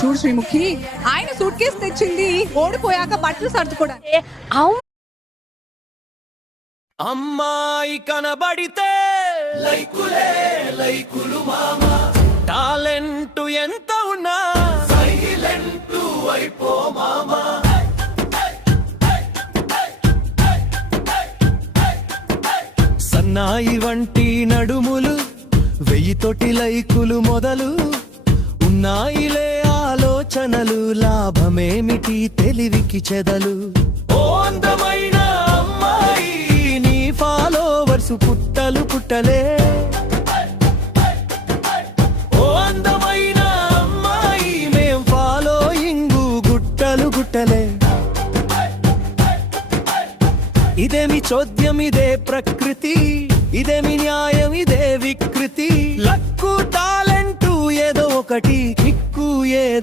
చూడు శ్రీముఖి, ఆయన suit case తెచ్చింది ఓడిపోయాక బట్టలు సర్దుకోవడానికి. అమ్మాయి కనబడితే లైకులే లైకులు మామా, టాలెంట్ ఎంత ఉన్నా సైలెంట్ అయిపో మామా. సన్నాయి వంటి నడుములు, 1000 లైకులు మొదలు ఉన్నాయిలే ఆలోచనలు, లాభమేమిటి తెలివికి చెదలు. ఓ అందమైన అమ్మాయి నీ ఫాలోవర్స్ పుట్టలు పుట్టలే. ఓ అందమైన అమ్మాయి మేం ఫాలోయింగు గుట్టలు గుట్టలే. ఇదేమి చోద్యం ఇదే ప్రకృతి, ఇదేమి న్యాయం ఇదే వికృతి. లక్కు టాలెంటు ఏదో ఒకటి, కిక్కు ఏదో